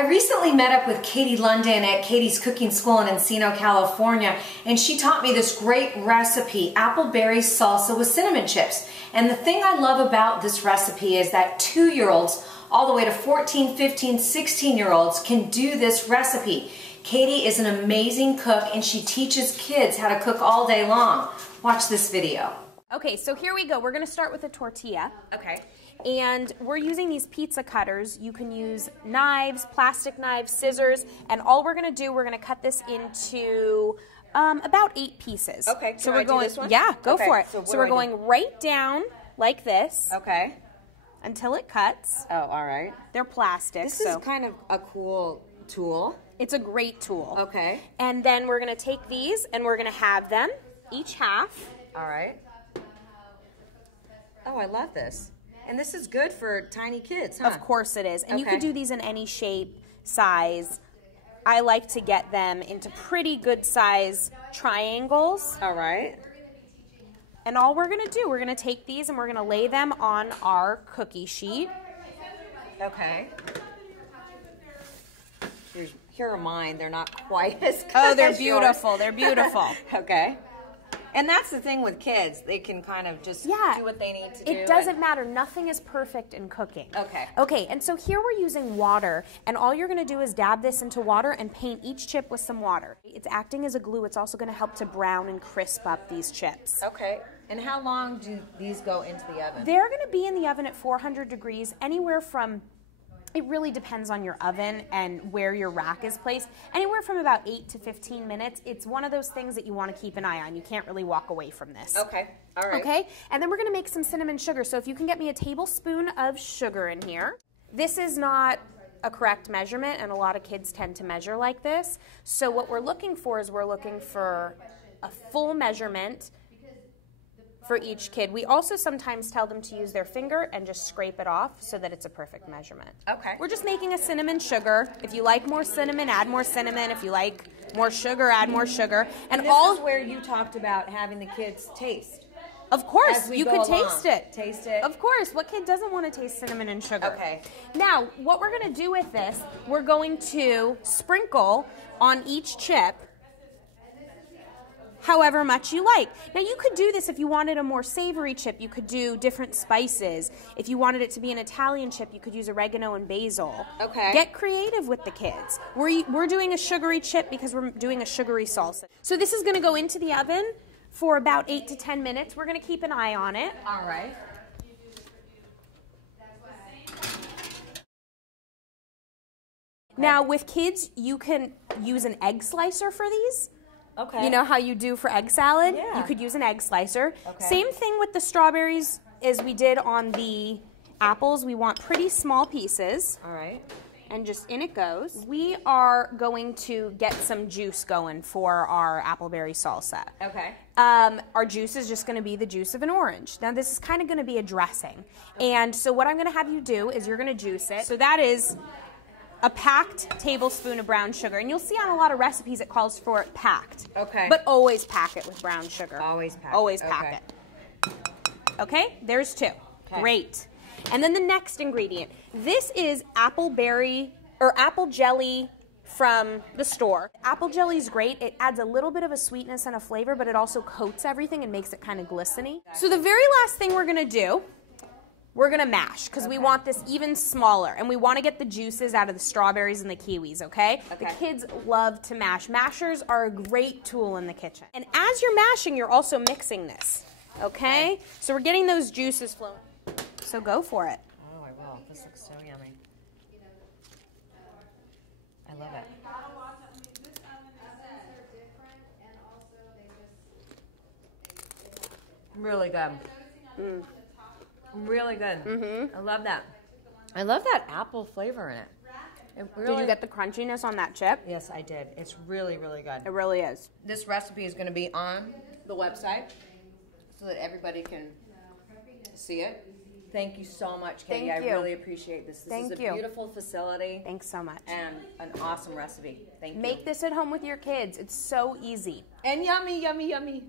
I recently met up with Katie London at Katie's Cooking School in Encino, California, and she taught me this great recipe, appleberry salsa with cinnamon chips. And the thing I love about this recipe is that 2-year-olds all the way to 14, 15, 16-year-olds can do this recipe. Katie is an amazing cook and she teaches kids how to cook all day long. Watch this video. Okay, so here we go. We're going to start with a tortilla. Okay. And we're using these pizza cutters. You can use knives, plastic knives, scissors, and all we're going to do, we're going to cut this into about 8 pieces. Okay, so we're going, do this one? Yeah, go okay. for it. So we're going right down like this. Okay. Until it cuts. Oh, all right. They're plastic. This is kind of a cool tool. It's a great tool. Okay. And then we're going to take these and we're going to have them, each half. All right. Oh, I love this. And this is good for tiny kids, huh? Of course it is. And you could do these in any shape, size. I like to get them into pretty good size triangles. All right. And all we're going to do, we're going to take these and we're going to lay them on our cookie sheet. Okay. Here are mine. They're not quite as good. Oh, they're beautiful. They're beautiful. Okay. And that's the thing with kids. They can kind of just do what they need to do. It doesn't matter. Nothing is perfect in cooking. Okay. Okay, and so here we're using water, and all you're going to do is dab this into water and paint each chip with some water. It's acting as a glue. It's also going to help to brown and crisp up these chips. Okay. And how long do these go into the oven? They're going to be in the oven at 400 degrees, anywhere from... It really depends on your oven and where your rack is placed. Anywhere from about 8 to 15 minutes. It's one of those things that you want to keep an eye on. You can't really walk away from this. Okay. All right. Okay. And then we're going to make some cinnamon sugar. So if you can get me a tablespoon of sugar in here. This is not a correct measurement, and a lot of kids tend to measure like this. So what we're looking for is we're looking for a full measurement for each kid. We also sometimes tell them to use their finger and just scrape it off so that it's a perfect measurement. Okay. We're just making a cinnamon sugar. If you like more cinnamon, add more cinnamon. If you like more sugar, add more sugar. And this is where you talked about having the kids taste. Of course, you could taste it. Taste it. Of course. What kid doesn't want to taste cinnamon and sugar? Okay. Now, what we're going to do with this, we're going to sprinkle on each chip however much you like. Now you could do this if you wanted a more savory chip. You could do different spices. If you wanted it to be an Italian chip, you could use oregano and basil. Okay. Get creative with the kids. We're doing a sugary chip because we're doing a sugary salsa. So this is going to go into the oven for about 8 to 10 minutes. We're going to keep an eye on it. All right. Now with kids, you can use an egg slicer for these. Okay. You know how you do for egg salad? Yeah. You could use an egg slicer. Okay. Same thing with the strawberries as we did on the apples. We want pretty small pieces. All right. And just in it goes. We are going to get some juice going for our appleberry salsa. Okay. Our juice is just going to be the juice of an orange. Now this is kind of going to be a dressing. And so what I'm going to have you do is you're going to juice it. So that is a packed tablespoon of brown sugar. And you'll see on a lot of recipes it calls for it packed. Okay. But always pack it with brown sugar. Always pack Always it. pack it. Okay, there's 2. Okay. Great. And then the next ingredient. This is appleberry or apple jelly from the store. Apple jelly is great. It adds a little bit of a sweetness and a flavor, but it also coats everything and makes it kind of glistening. So the very last thing we're going to do, we're going to mash because we want this even smaller, and we want to get the juices out of the strawberries and the kiwis, okay? The kids love to mash. Mashers are a great tool in the kitchen. And as you're mashing, you're also mixing this, okay? So we're getting those juices flowing. So go for it. Oh, I will. This looks so yummy. I love it. Really good. Really good. Mm-hmm. I love that. I love that apple flavor in it. Did you get the crunchiness on that chip? Yes, I did. It's really, really good. It really is. This recipe is going to be on the website so that everybody can see it. Thank you so much, Katie. Thank you. I really appreciate this. This is a beautiful facility. Thanks so much. And an awesome recipe. Thank you. Make this at home with your kids. It's so easy. And yummy, yummy, yummy.